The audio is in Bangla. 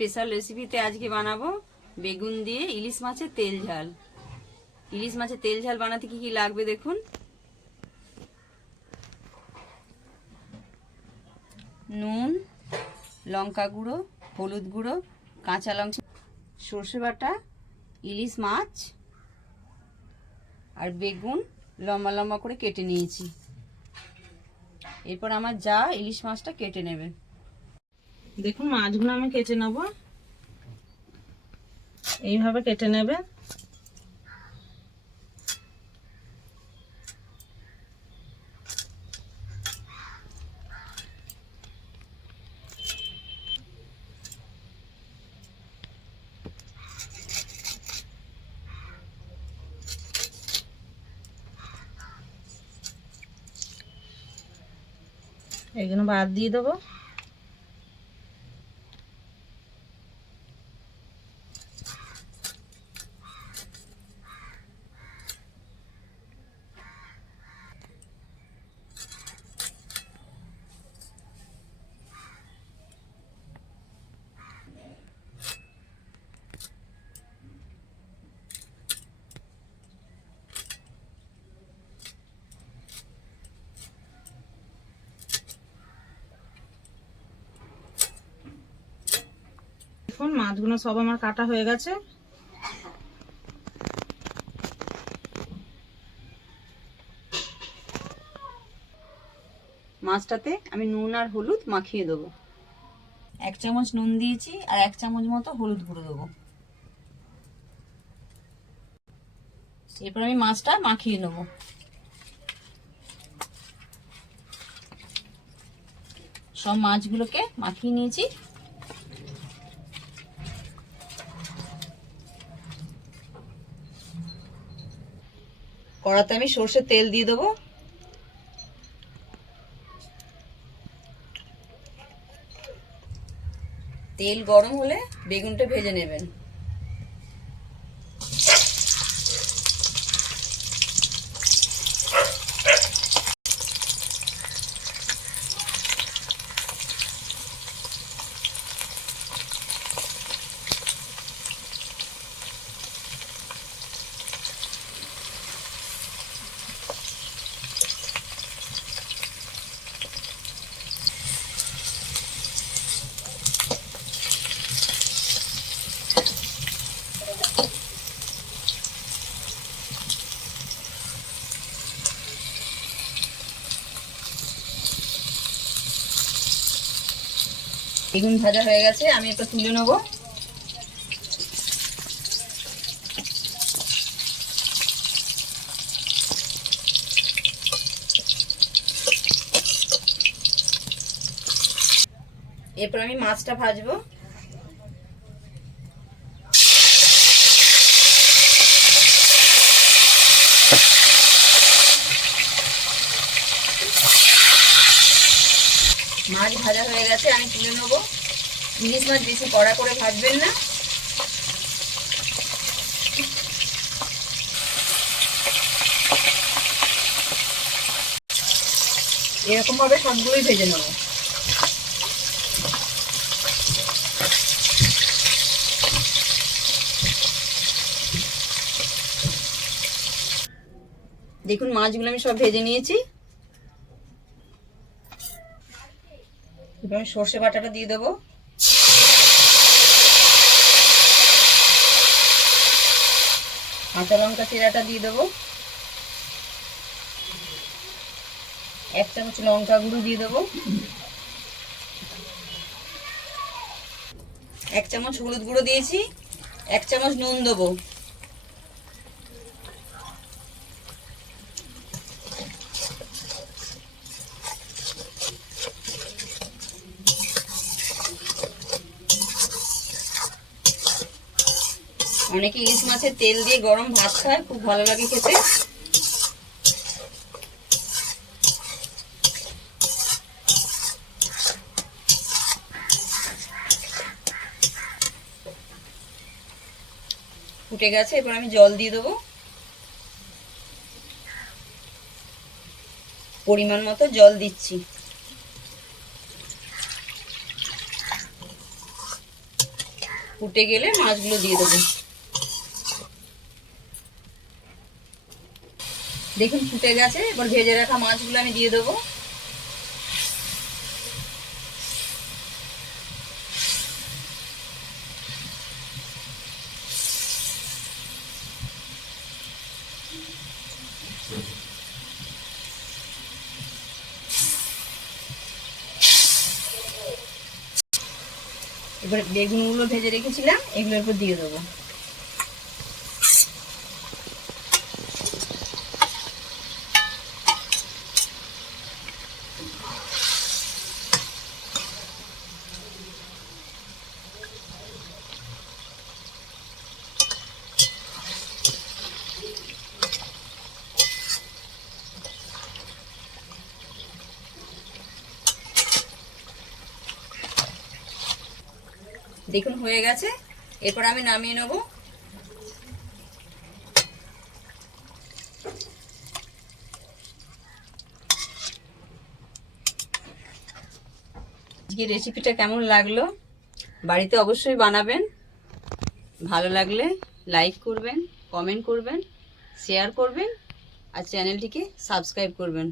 স্পেশাল রেসিপিতে আজকে বানাবো বেগুন দিয়ে ইলিশ মাছের তেল ঝাল। ইলিশ মাছের তেল ঝাল বানাতে কি কি লাগবে দেখুন? নুন, লঙ্কা গুঁড়ো, হলুদ গুঁড়ো, কাঁচা লঙ্কা, সর্ষে বাটা, ইলিশ মাছ আর বেগুন লম্বা লম্বা করে কেটে নিয়েছি। এরপর আমার যা ইলিশ মাছটা কেটে নেবে। দেখুন মাছগুলো আমি কেটে নেব। এইভাবে কেটে নেবে। এগুলো বাদ দিয়ে দেবো। দেখুন, মাছগুলো সব আমার কাটা হয়ে গেছে। মাছটাতে আমি নুন আর হলুদ মাখিয়ে দেবো। এক চামচ নুন দিয়েছি আর এক চামচ মতো হলুদ গুঁড়ো দেবো। এরপর আমি মাছটা মাখিয়ে নেব। সব মাছগুলোকে মাখিয়ে নিয়েছি। কড়াতে আমি সর্ষের তেল দিয়ে দেবো। তেল গরম হলে বেগুনটা ভেজে নেবেন। বেগুন ভাজা হয়ে গেছে আমি এটা তুলে নেব। এরপর আমি মাছটা ভাজবো। মাছ ভাজা হয়ে গেছে, আমি তুলে নেব। ইলিশ মাছ বেশি কড়া করে ভাজবেন না। এরকম ভাবে সবগুলোই ভেজে নেব। দেখুন, মাছগুলো আমি সব ভেজে নিয়েছি। এবার আমি সর্ষে বাটাটা দিয়ে দেবো। কাঁচা লঙ্কা, চিরাটা দিয়ে দেবো। এক চামচ লঙ্কা গুঁড়ো দিয়ে দেবো। এক চামচ হলুদ গুঁড়ো দিয়েছি। এক চামচ নুন দেবো। অনেকে ইলিশ মাছের তেল দিয়ে গরম ভাত খায়, খুব ভালো লাগে খেতে। ফুটে গেছে, এবার আমি জল দিয়ে দেবো। পরিমাণ মতো জল দিচ্ছি। ফুটে গেলে মাছগুলো দিয়ে দেবো। দেখুন ফুটে গেছে, এবার ভেজে রাখা মাছগুলো আমি দিয়ে দেবো। এবার বেগুনগুলো ভেজে রেখেছিলাম এগুলো এরপর দিয়ে দেবো। দেখুন, হয়ে গেছে। এরপর আমি নামিয়ে নেব। আজকে রেসিপিটা কেমন লাগল? বাড়িতে অবশ্যই বানাবেন। ভালো লাগলে লাইক করবেন কমেন্ট করবেন শেয়ার করবেন, আর চ্যানেলটিকে সাবস্ক্রাইব করবেন।